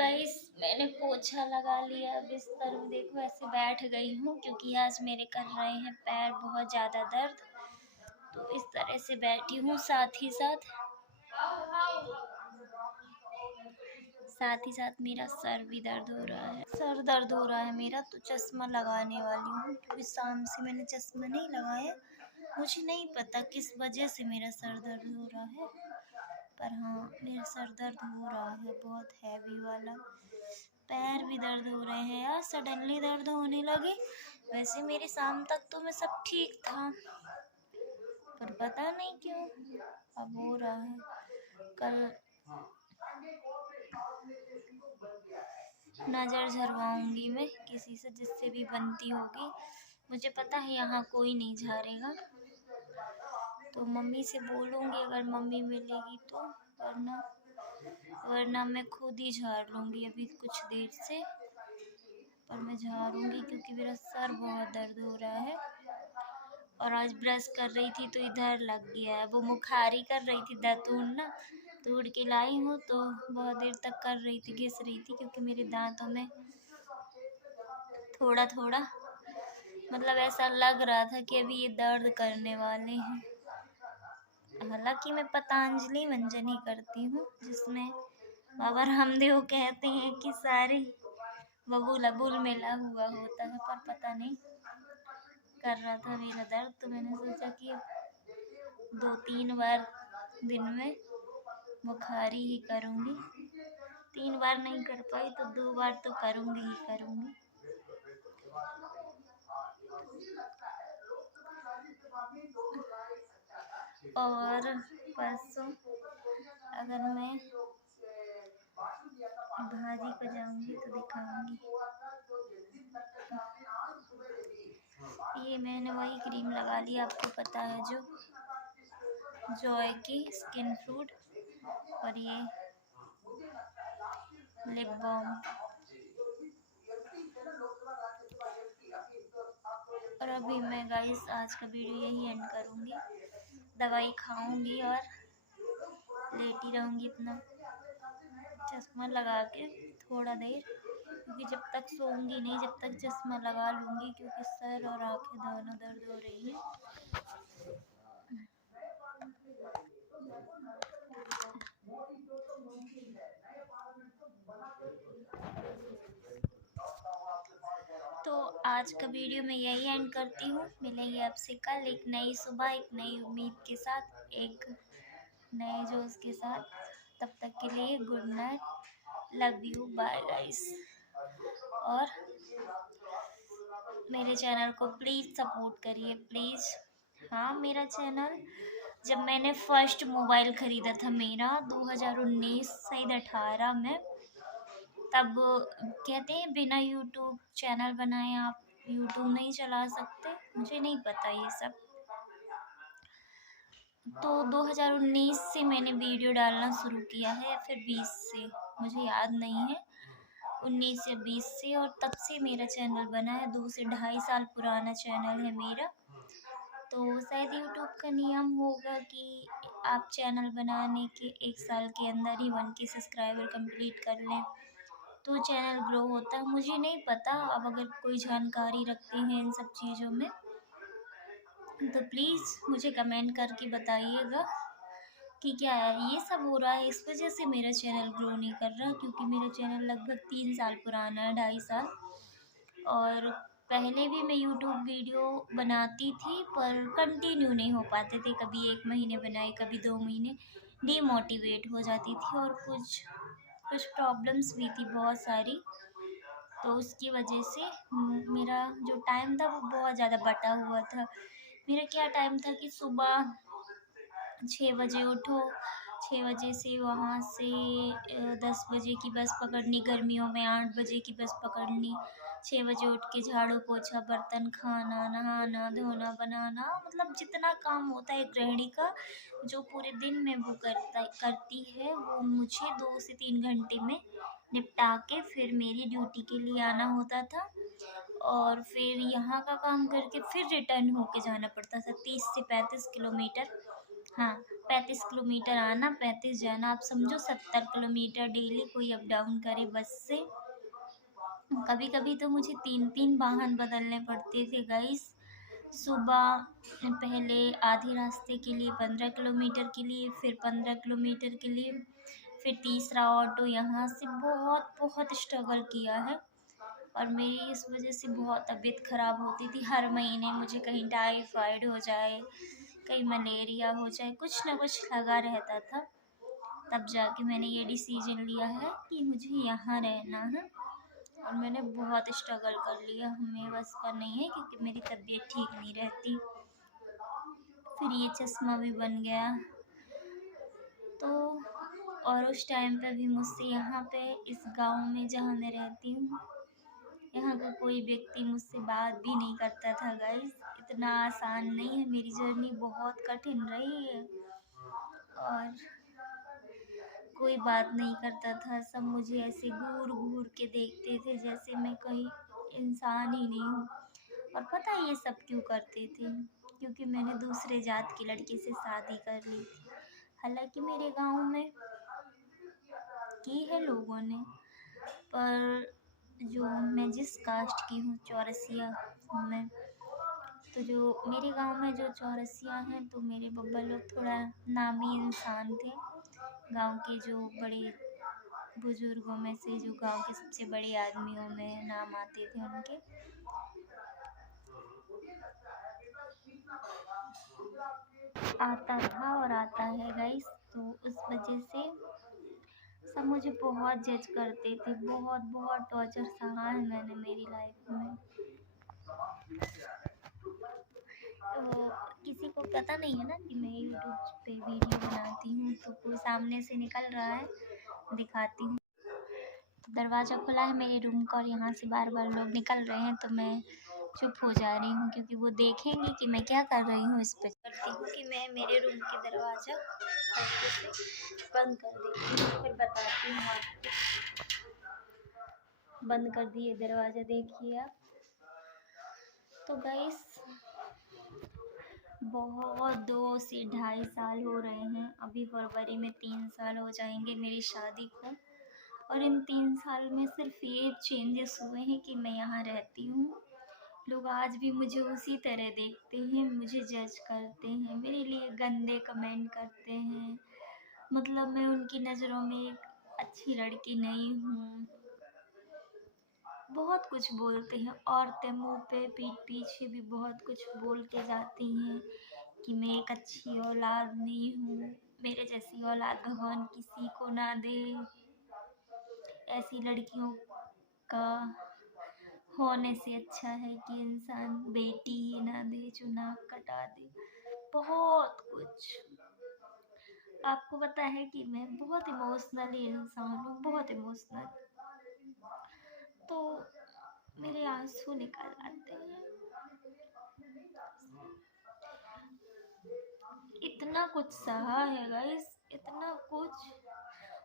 Guys मैंने पोछा लगा लिया, बिस्तर में देखो ऐसे बैठ गई हूँ क्योंकि आज मेरे कर रहे हैं पैर बहुत ज़्यादा दर्द। तो इस तरह से बैठी हूँ। साथ ही साथ मेरा सर भी दर्द हो रहा है, सर दर्द हो रहा है मेरा। तो चश्मा लगाने वाली हूँ क्योंकि शाम से मैंने चश्मा नहीं लगाया। मुझे नहीं पता किस वजह से मेरा सर दर्द हो रहा है, पर हाँ मेरा सर दर्द हो रहा है बहुत हैवी वाला। पैर भी दर्द हो रहे हैं यार, सडनली दर्द होने लगे। वैसे मेरे शाम तक तो मैं सब ठीक था, पर पता नहीं क्यों अब हो रहा है। कल नज़र झरवाऊंगी मैं किसी से, जिससे भी बनती होगी। मुझे पता है यहाँ कोई नहीं झाड़ेगा, तो मम्मी से बोलूँगी अगर मम्मी मिलेगी तो, वरना मैं खुद ही झाड़ लूँगी अभी कुछ देर से। पर मैं झाड़ूंगी क्योंकि मेरा सर बहुत दर्द हो रहा है। और आज ब्रश कर रही थी तो इधर लग गया है, वो मुखारी कर रही थी दातून ना, तोड़ के लाई हूँ तो बहुत देर तक कर रही थी, घिस रही थी क्योंकि मेरे दांतों में थोड़ा थोड़ा मतलब ऐसा लग रहा था कि अभी ये दर्द करने वाले हैं। हालांकि मैं पतंजलि मंजन करती हूँ, जिसमें बाबा रामदेव कहते हैं कि सारे बबूल अबूल मिला हुआ होता है, पर पता नहीं कर रहा था मेरा दर्द। तो मैंने सोचा कि 2-3 बार दिन में बुखारी ही करूँगी। 3 बार नहीं कर पाई तो 2 बार तो करूँगी ही करूँगी। और परसों अगर मैं भाजी को जाऊंगी तो दिखाऊंगी। ये मैंने वही क्रीम लगा ली, आपको पता है, जो जॉय की स्किन फ्रूट, और ये लिप बाम। और अभी मैं गाइस आज का वीडियो यही एंड करूँगी। दवाई खाऊंगी और लेटी रहूँगी अपना चश्मा लगा के थोड़ा देर, क्योंकि जब तक सोऊंगी नहीं जब तक चश्मा लगा लूँगी, क्योंकि सर और आंखें दोनों दर्द हो रही हैं। तो आज का वीडियो मैं यही एंड करती हूँ। मिलेंगे आपसे कल एक नई सुबह, एक नई उम्मीद के साथ, एक नए जोश के साथ। तब तक के लिए good night, love you, bye guys. और मेरे चैनल को प्लीज़ सपोर्ट करिए प्लीज़। हाँ, मेरा चैनल जब मैंने फर्स्ट मोबाइल ख़रीदा था मेरा 2019 शायद 18 में, तब कहते हैं बिना यूट्यूब चैनल बनाए आप यूट्यूब नहीं चला सकते। मुझे नहीं पता ये सब। तो 2019 से मैंने वीडियो डालना शुरू किया है, या फिर 20 से, मुझे याद नहीं है, 19 या 20 से। और तब से मेरा चैनल बना है, 2 से 2.5 साल पुराना चैनल है मेरा। तो शायद यूट्यूब का नियम होगा कि आप चैनल बनाने के 1 साल के अंदर ही 1K सब्सक्राइबर कंप्लीट कर लें तो चैनल ग्रो होता है। मुझे नहीं पता, अब अगर कोई जानकारी रखते हैं इन सब चीज़ों में तो प्लीज़ मुझे कमेंट करके बताइएगा कि क्या है ये सब हो रहा है, इस वजह से मेरा चैनल ग्रो नहीं कर रहा। क्योंकि मेरा चैनल लगभग 3 साल पुराना है, 2.5 साल। और पहले भी मैं यूट्यूब वीडियो बनाती थी पर कंटिन्यू नहीं हो पाते थे, कभी 1 महीने बनाए, कभी 2 महीने, डीमोटिवेट हो जाती थी। और कुछ प्रॉब्लम्स भी थी बहुत सारी, तो उसकी वजह से मेरा जो टाइम था वो बहुत ज़्यादा बटा हुआ था। मेरा क्या टाइम था कि सुबह 6 बजे उठो, 6 बजे से वहाँ से 10 बजे की बस पकड़नी, गर्मियों में 8 बजे की बस पकड़नी, 6 बजे उठ के झाड़ू पोछा, बर्तन, खाना, नहाना धोना, बनाना, मतलब जितना काम होता है एक गृहिणी का जो पूरे दिन में वो करती है, वो मुझे 2 से 3 घंटे में निपटा के फिर मेरी ड्यूटी के लिए आना होता था। और फिर यहाँ का काम करके फिर रिटर्न होके जाना पड़ता था 30 से 35 किलोमीटर। हाँ, 35 किलोमीटर आना, 35 जाना, आप समझो 70 किलोमीटर डेली कोई अप डाउन करे बस से। कभी कभी तो मुझे 3-3 वाहन बदलने पड़ते थे गाइस। सुबह पहले आधे रास्ते के लिए 15 किलोमीटर के लिए, फिर 15 किलोमीटर के लिए, फिर तीसरा ऑटो। यहाँ से बहुत बहुत स्ट्रगल किया है और मेरी इस वजह से बहुत तबीयत ख़राब होती थी। हर महीने मुझे कहीं टाइफाइड हो जाए, कहीं मलेरिया हो जाए, कुछ ना कुछ लगा रहता था। तब जाके मैंने ये डिसीजन लिया है कि मुझे यहाँ रहना है और मैंने बहुत स्ट्रगल कर लिया। मेरे बस का नहीं है क्योंकि मेरी तबीयत ठीक नहीं रहती। फिर ये चश्मा भी बन गया तो, और उस टाइम पे भी मुझसे यहाँ पे इस गांव में जहाँ मैं रहती हूँ, यहाँ का कोई व्यक्ति मुझसे बात भी नहीं करता था गाइस। इतना आसान नहीं है, मेरी जर्नी बहुत कठिन रही है और कोई बात नहीं करता था। सब मुझे ऐसे घूर घूर के देखते थे जैसे मैं कोई इंसान ही नहीं हूँ। और पता है ये सब क्यों करते थे? क्योंकि मैंने दूसरे जात की लड़की से शादी कर ली थी। हालांकि मेरे गांव में की है लोगों ने, पर जो मैं जिस कास्ट की हूँ, चौरसिया हूँ मैं, तो जो मेरे गांव में जो चौरसिया हैं, तो मेरे बब्बा लोग थोड़ा नामी इंसान थे। गांव के जो बड़े बुजुर्गों में से, जो गांव के सबसे बड़े आदमियों में नाम आते थे उनके। आता था और आता है गाइस। तो उस वजह से सब मुझे बहुत जज करते थे, बहुत बहुत टॉर्चर सहा है मैंने मेरी लाइफ में। तो किसी को पता नहीं है ना कि मैं यूट्यूब पे वीडियो बनाती हूँ, तो कोई सामने से निकल रहा है, दिखाती हूँ। दरवाज़ा खुला है मेरे रूम का और यहाँ से बार बार लोग निकल रहे हैं, तो मैं चुप हो जा रही हूँ क्योंकि वो देखेंगे कि मैं क्या कर रही हूँ। इस पर करती हूँ कि मैं मेरे रूम के दरवाज़ा हल्के से बंद कर देती हूँ, फिर बताती हूँ आपको। बंद कर दिए दरवाज़ा, देखिए आप। तो गाइस बहुत 2 से ढाई साल हो रहे हैं, अभी फरवरी में 3 साल हो जाएंगे मेरी शादी को। और इन 3 साल में सिर्फ ये चेंजेस हुए हैं कि मैं यहाँ रहती हूँ। लोग आज भी मुझे उसी तरह देखते हैं, मुझे जज करते हैं, मेरे लिए गंदे कमेंट करते हैं। मतलब मैं उनकी नज़रों में एक अच्छी लड़की नहीं हूँ। बहुत कुछ बोलते हैं औरतें, मुंह पे पीठ पीछे भी बहुत कुछ बोल के जाती हैं कि मैं एक अच्छी औलाद नहीं हूँ, मेरे जैसी औलाद भगवान किसी को ना दे, ऐसी लड़कियों का होने से अच्छा है कि इंसान बेटी ही ना दे जो नाक कटा दे। बहुत कुछ। आपको पता है कि मैं बहुत इमोशनल इंसान हूँ, बहुत इमोशनल। तो मेरे आंसू निकल आते हैं। इतना कुछ सहा है गाइस, इतना कुछ।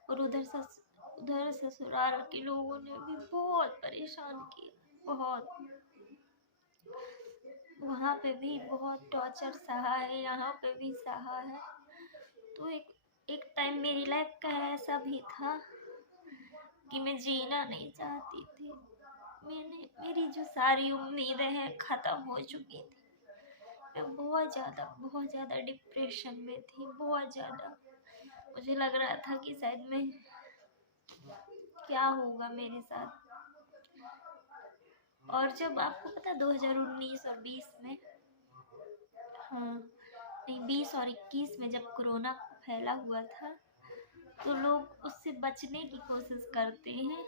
और उधर ससुराल के लोगों ने भी बहुत परेशान किया, बहुत। वहाँ पे भी बहुत टॉर्चर सहा है, यहाँ पे भी सहा है। तो एक टाइम मेरी लाइफ का ऐसा भी था कि मैं जीना नहीं चाहती थी। मेरी जो सारी उम्मीदें हैं ख़त्म हो चुकी थी। मैं बहुत ज़्यादा डिप्रेशन में थी, बहुत ज़्यादा। मुझे लग रहा था कि शायद मैं, क्या होगा मेरे साथ। और जब आपको पता 2019 और 20 में, हाँ नहीं 20 और 21 में जब कोरोना फैला हुआ था, तो लोग उससे बचने की कोशिश करते हैं।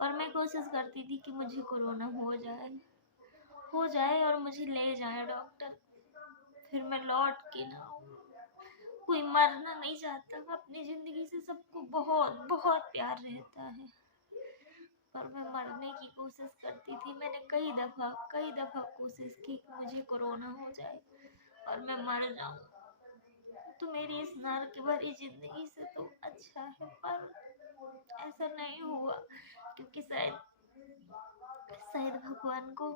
पर मैं कोशिश करती थी कि मुझे कोरोना हो जाए और मुझे ले जाए डॉक्टर, फिर मैं लौट के ना आऊं। कोई मरना नहीं चाहता अपनी ज़िंदगी से, सबको बहुत बहुत प्यार रहता है। पर मैं मरने की कोशिश करती थी। मैंने कई दफ़ा कोशिश की कि मुझे कोरोना हो जाए और मैं मर जाऊं, तो मेरी इस नर्क भरी ज़िंदगी से तो अच्छा है। पर ऐसा नहीं हुआ क्योंकि शायद भगवान को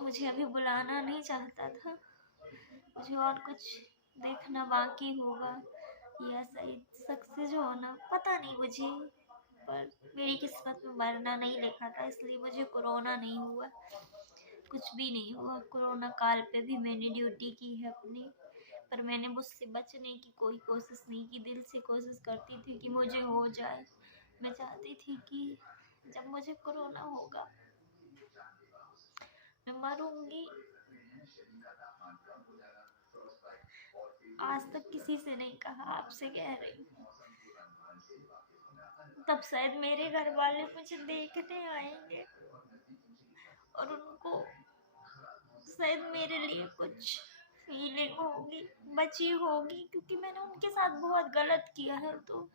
मुझे अभी बुलाना नहीं चाहता था। मुझे और कुछ देखना बाकी होगा या सही सक्सेस होना, पता नहीं मुझे। पर मेरी किस्मत में मरना नहीं लिखा था, इसलिए मुझे कोरोना नहीं हुआ, कुछ भी नहीं हुआ। कोरोना काल पे भी मैंने ड्यूटी की है अपनी, पर मैंने मुझसे बचने की कोई कोशिश नहीं की। दिल से कोशिश करती थी कि मुझे हो जाए। मैं चाहती थी कि जब मुझे कोरोना होगा मैं मरूंगी। आज तक किसी से नहीं कहा, आपसे कह रही हूँ। तब शायद मेरे घर वाले मुझे देखने आएंगे और उनको शायद मेरे लिए कुछ फीलिंग होगी, बची होगी, क्योंकि मैंने उनके साथ बहुत गलत किया है। तो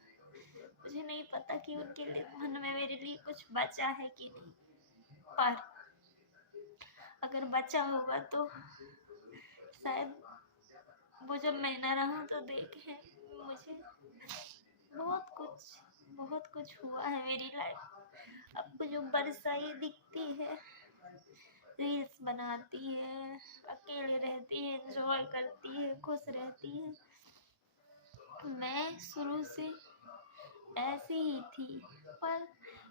मुझे नहीं पता कि उनके लिए मन में मेरे लिए कुछ बचा है कि नहीं, पर अगर बचा होगा तो शायद वो जब मैं ना रहूं तो देखें। मुझे बहुत कुछ हुआ है मेरी लाइफ। आपको जो बरसाई दिखती है, रील्स बनाती है, अकेले रहती है, एंजॉय करती है, खुश रहती है, मैं शुरू से ऐसी ही थी। पर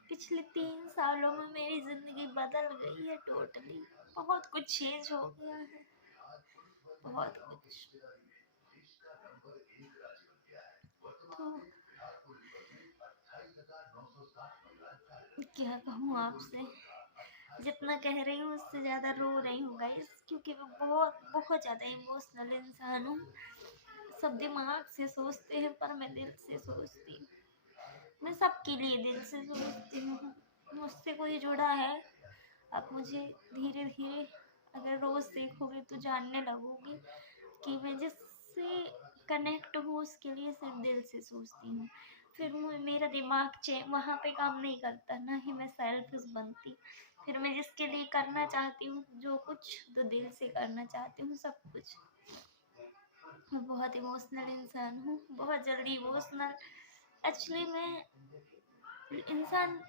पिछले 3 सालों में मेरी जिंदगी बदल गई है टोटली। बहुत कुछ चेंज हो गया है, बहुत कुछ। तो क्या कहूँ आपसे, जितना कह रही हूँ उससे ज़्यादा रो रही हूँ गाइस, क्योंकि मैं बहुत बहुत ज़्यादा इमोशनल इंसान हूँ। सब दिमाग से सोचते हैं पर मैं दिल से सोचती हूँ। मैं सबके लिए दिल से सोचती हूँ। मुझसे कोई जुड़ा है, अब मुझे धीरे धीरे अगर रोज़ देखोगे तो जानने लगोगे कि मैं जिससे कनेक्ट हूँ उसके लिए सिर्फ दिल से सोचती हूँ। फिर मेरा दिमाग वहाँ पे काम नहीं करता, ना ही मैं सेल्फिश बनती। फिर मैं जिसके लिए करना चाहती हूँ जो कुछ, तो दिल से करना चाहती हूँ सब कुछ। मैं बहुत इमोशनल इंसान हूँ, बहुत जल्दी इमोशनल। एक्चुअली मैं इंसान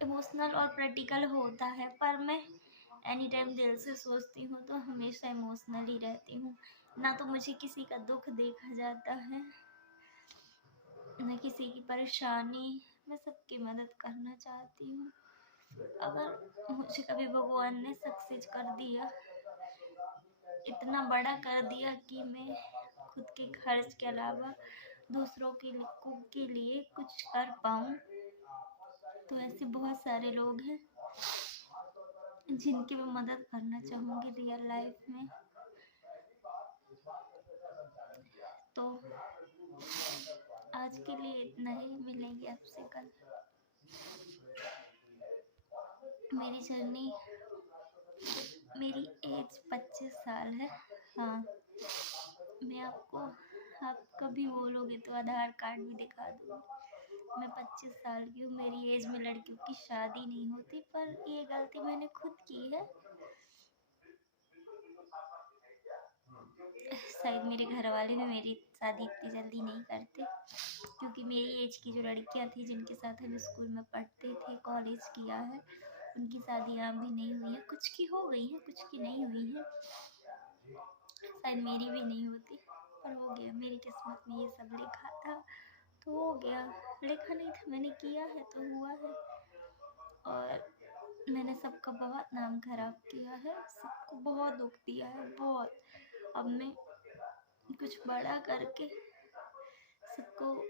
इमोशनल और प्रैक्टिकल होता है, पर मैं एनी टाइम दिल से सोचती हूँ तो हमेशा इमोशनल ही रहती हूँ। ना तो मुझे किसी का दुख देखा जाता है, न किसी की परेशानी। मैं सबकी मदद करना चाहती हूँ। अगर मुझे कभी भगवान ने सक्सेस कर दिया, इतना बड़ा कर दिया कि मैं खुद के खर्च के अलावा दूसरों के लिए कुछ कर पाऊँ, तो ऐसे बहुत सारे लोग हैं जिनकी मैं मदद करना चाहूँगी रियल लाइफ में। तो आज के लिए इतना ही, मिलेंगे आपसे कल। मेरी जर्नी, मेरी एज 25 साल है। हाँ, मैं आपको, आप कभी बोलोगे तो आधार कार्ड भी दिखा दूँगी। मैं 25 साल की हूँ। मेरी एज में लड़कियों की शादी नहीं होती, पर ये गलती मैंने खुद की है। शायद मेरे घर वाले भी मेरी शादी इतनी जल्दी नहीं करते, क्योंकि मेरी एज की जो लड़कियां थी जिनके साथ हम स्कूल में पढ़ते थे, कॉलेज किया है, उनकी शादियाँ भी नहीं हुई हैं। कुछ की हो गई हैं, कुछ की नहीं हुई हैं। शायद मेरी भी नहीं होती, पर हो गया। मेरी किस्मत में ये सब लिखा था तो हो गया, लिखा नहीं था मैंने किया है तो हुआ है। और मैंने सबका बहुत नाम खराब किया है, सबको बहुत दुख दिया है, बहुत। अब मैं कुछ बड़ा करके सबको,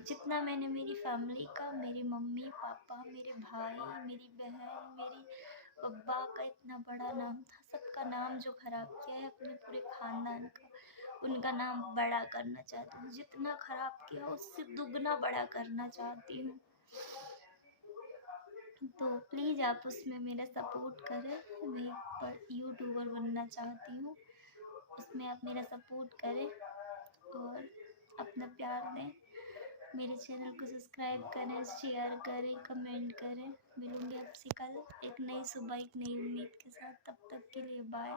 जितना मैंने मेरी फैमिली का, मेरे मम्मी पापा, मेरे भाई, मेरी बहन, मेरी बब्बा का इतना बड़ा नाम था, सबका नाम जो खराब किया है अपने पूरे खानदान का, उनका नाम बड़ा करना चाहती हूँ। जितना खराब किया उससे दुगना बड़ा करना चाहती हूँ। तो प्लीज़ आप उसमें मेरा सपोर्ट करें। मैं एक यूट्यूबर बनना चाहती हूँ, उसमें आप मेरा सपोर्ट करें और अपना प्यार दें। मेरे चैनल को सब्सक्राइब करें, शेयर करें, कमेंट करें। मिलूंगी आपसे कल एक नई सुबह, एक नई उम्मीद के साथ। तब तक के लिए बाय।